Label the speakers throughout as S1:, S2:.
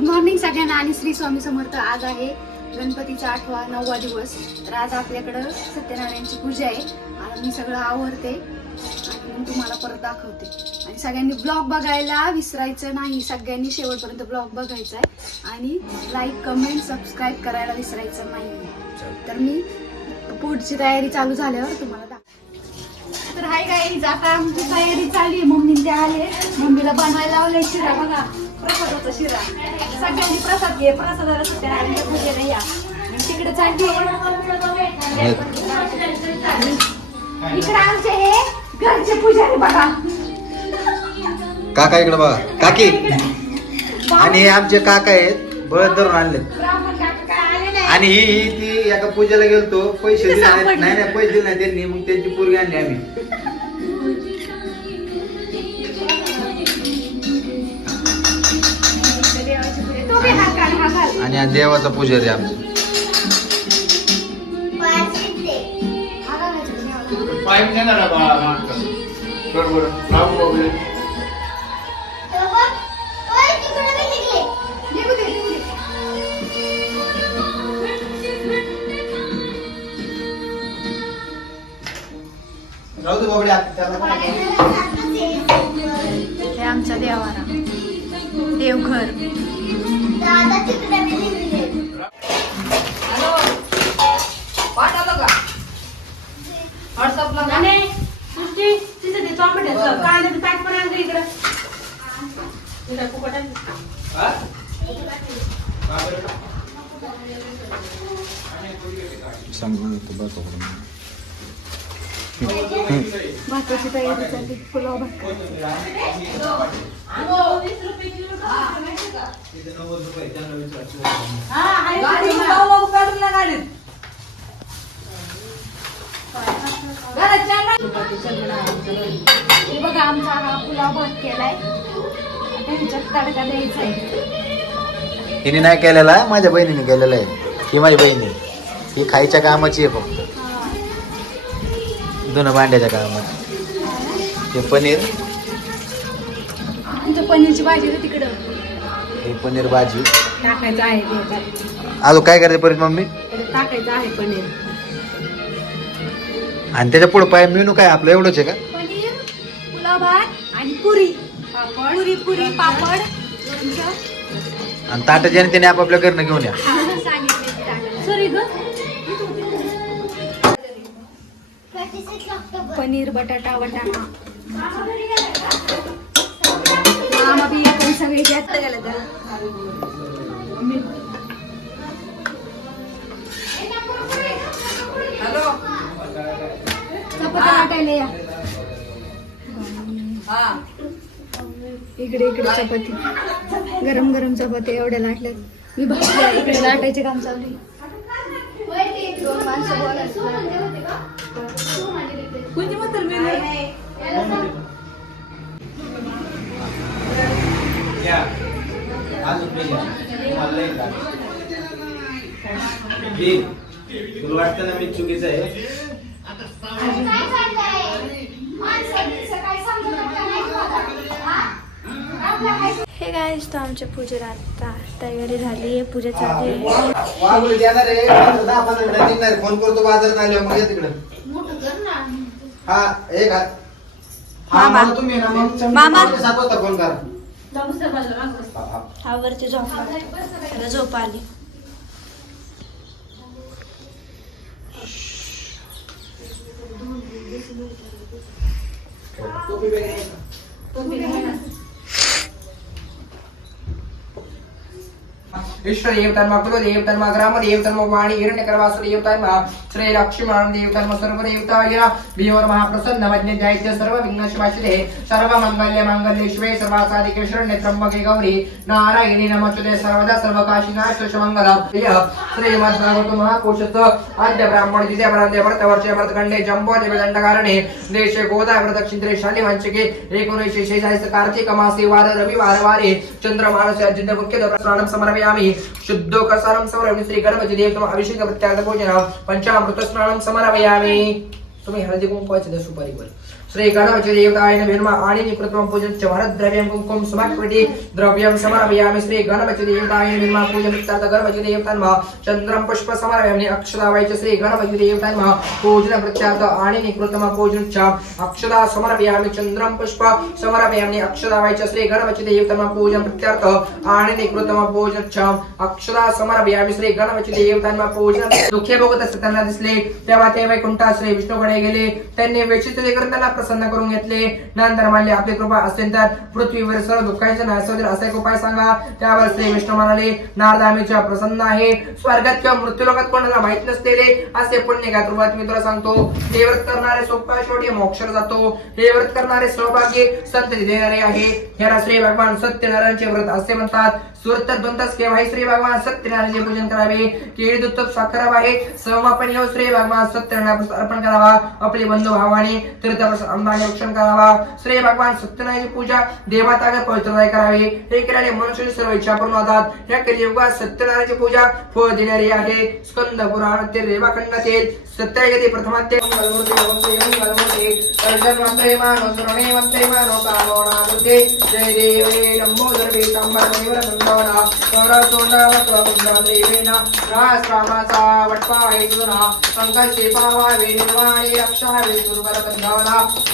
S1: Good morning सगळ्यांना. आणि श्री स्वामी समर्थ आज आहे गणपतीचा आठवा नववा दिवस. तर आज आपल्याकडं सत्यनारायणची पूजा आहे. आणि मी सगळं आवरते. आणि मग तुम्हाला परत दाखवते. आणि सगळ्यांनी ब्लॉग बघायला विसरायचं नाही. सगळ्यांनी शेवटपर्यंत ब्लॉग बघायचा आहे. आणि लाईक कमेंट सबस्क्राईब करायला विसरायचं नाही. तर मी पुढची तयारी चालू झाल्यावर तुम्हाला दाखव तर हाय गाईज आता आमची तयारी चालली मम्मी ते आले. मम्मीला बनवायला लावलंय शिरा. बघा प्रसादाचा शिरा. सगळ्यांनी प्रसाद घे. प्रसादाला सत्यनारायणच्या पूजेला या. आणि तिकडे चालली इकडे आमचे हे घरचे पुजारी बघा.
S2: काका इकडे बघा. काकी. आणि हे आमचे काका आहेत. बळद धरून आणले आणि ही ही ती एका पूजेला गेलतो पैसे दिले नाहीत.
S1: सापडली.
S2: नाही नाही पैसे दिले नाही त्यांनी मग त्यांची पोरगी आणली आम्ही
S1: इकडे देवाची पूजा. तो बी हा घाल, हा घाल.
S2: आणि हा देवाचा पुजारी आमचा
S1: हा घालायचा.
S3: पाईप देणार आहे बा मागचं. बरोबर वगैरे
S2: त्याला
S1: हे आमचा देवारा देवघर.
S2: सांगून
S1: भाताची तयारी चालली पुलाव भात बघा आमचा हा पुलाव भात केलाय आता तडका द्यायचा आहे
S2: हिने नाही केलेला माझ्या बहिणीने केलेला आहे. ही माझी बहिणी ही खायच्या कामाची आहे फक्त. दोन भांड्याच्या कामाची. हे पनीर?
S1: पनीरची भाजी आहे तिकडं.
S2: हे पनीर भाजी.
S4: टाकायचं आहे
S2: अजून काय करायचं परत मम्मी?
S4: त्याच्यात टाकायचं आहे पनीर.
S2: आणि त्याच्या पुढे पाय मेनू काय? आपलं एवढंच आहे का?
S1: पनीर पुलाव भात आणि पुरी. पुरी पुरी पापड. लोणचं.
S2: आणि ताटाच्या त्याने आपापल्या घरनं घेऊन या.
S1: सांगितले की टाकायला. सॉरी ग. पनीर बटाटा वटाणा. मामा बी आपण सगळे जास्त गेलं तर वाटायला या इकडे इकडे चपाती गरम गरम चपाती एवढ्या लाटल्यात मी भाजल्या इकडे लाटायचे काम चालू आहे. माणसं
S4: कोणती म्हणतात
S2: तुला वाटतं ना मी चुकीचं आहे?
S1: हे? गाईस तो आमच्या पूजेला आता तयारी झाली आहे पूजा चालली आहे.
S2: फोन करतो बाजारात आल्यावर मग तिकडे. हा एक हात.
S1: मामा.
S2: मला तुम्ही ना मग
S1: मामा.
S2: सात वाजता फोन करा. हा
S1: वरती झोपला त्याला झोप आली
S5: विश्वदेव तन्म कुलदेव तन्म ग्रामदेव तन्म वाणी हिरण्यकरवासुदेव तन्म श्री लक्ष्मण देव तन्म सर्वदेवताय वियोर महाप्रसन्न मज्ञ दैत्य सर्व विघ्नशिवाशिदे सर्व मंगल्य मंगल्ये शिवे सर्वासादिके शरण्ये त्र्यंबके गौरी नारायणी नमस्तुते सर्वदा सर्वकाशिनाश मंगल श्रीमद्भागवत महाकोशस्थ आद्य ब्राह्मण द्वितीय ब्राह्मण व्रत वर्षे व्रतखंडे जंबो देवदंडकारणे देशे गोदाय व्रत क्षिद्रे शाली वांचिके एकोणीसशे शेचाळीस कार्तिक मासे वार रविवार वारे चंद्रमानस्य अजिंद्य मुख्य स्नानं समर्पयामि शुद्धोकसानं समर्पयामि श्री गणपती देव अभिषेक प्रत्याग भोजन पंचामृत स्नानं समर्पयामि तुम्ही हळदी कुंकवायचं सुपारी वर श्री गणपती नमः आणि निकृतम पूजन च भारत द्रव्यं कुंकुम समर्पयति द्रव्यं समर्पयामि श्री गणपती नमः पूजन तत् गणपती नमः चंद्रं पुष्प समर्पयामि अक्षदावाय च श्री गणपती नमः पूजन प्रत्यात आणि निकृतम पूजन च अक्षदा समर्पयामि चंद्रं पुष्प समर्पयामि अक्षदावाय च श्री गणपती नमः पूजन प्रत्यात आणि निकृतम पूजन च अक्षदा समर्पयामि श्री गणपती नमः पूजन दुखे भोगत असताना दिसले. तेव्हा ते वैकुंठा श्री विष्णूकडे गेले. त्यांनी विचित्र करताना प्रसन्न करून घेतले. नंतर म्हणले आपली कृपा असेल तर पृथ्वीवर सर्व दुःखांचे नाश होतील असा एक उपाय सांगा त्यावर श्री विष्णू म्हणाले नारद आम्ही तुझ्या प्रसन्न आहे. स्वर्गात किंवा मृत्यूलोकात कोणाला माहीत नसलेले असे पुण्य का तुरुवात मी तुला सांगतो. हे व्रत करणारे सोपा शेवटी मोक्षर जातो. हे व्रत करणारे सौभाग्य संत देणारे आहे. हे श्री भगवान सत्यनारायणचे व्रत असे म्हणतात. सुरत द्वंतस केव्हाही श्री भगवान सत्यनारायणचे पूजन करावे. केळी दूध साखर आहे समापन येऊ श्री भगवान सत्यनारायण अर्पण करावा. आपले बंधू भावाने तीर्थप्रसाद अंधाने रक्षण करावा श्री भगवान सत्यनारायणची पूजा देवातागत पवित्रताय करावे हे केल्याने मनुष्य सर्व इच्छा पूर्ण होतात या कलियुगात सत्यनारायणची पूजा फळ देणारी आहे स्कंद पुराण ते रेवाखंडातील सत्यागती प्रथमाते जय देवे लंबोदर पीतांबर मयूर संदवना वटपा रामाचा वटपा हेतुना संकल्पे पावावे निर्वाणे रक्षावे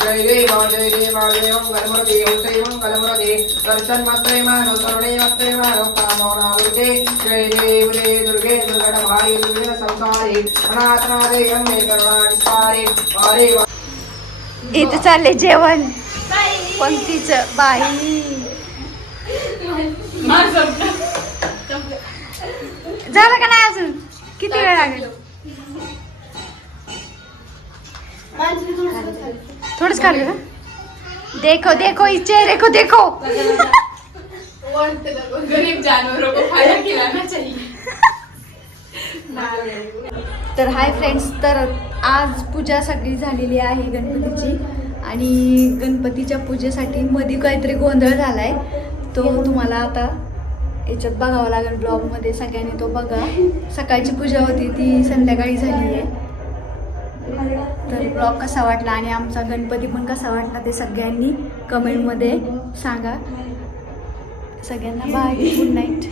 S5: जय देव जय देव जय मंगलमूर्ते जय मंगलमूर्ते दर्शन मात्रे मानव तरुणे मात्रे मानव कामोना जय देव जय दुर्गे दुर्गण भारी दुर्गण संसारे अनाथनादे अन्य करुणा हरे
S1: इथे चालले जेवण. पंक्तीच बाई. झालं का नाही अजून? किती वेळ लागेल? थोडंच खाल्लं का देखो देखो इस चेहरे को देखो.
S4: गरीब जानवरों को खाना खिलाना चाहिए
S1: तर हाय फ्रेंड्स तर आज पूजा सगळी झालेली आहे गणपतीची. आणि गणपतीच्या पूजेसाठी मध्ये काहीतरी गोंधळ झालाय. तो तुम्हाला आता याच्यात बघावा लागेल ब्लॉगमध्ये सगळ्यांनी तो बघा. सकाळची पूजा होती ती संध्याकाळी झाली आहे. तर ब्लॉग कसा वाटला आणि आमचा गणपती पण कसा वाटला ते सगळ्यांनी कमेंटमध्ये सांगा. सगळ्यांना बाय गुड नाईट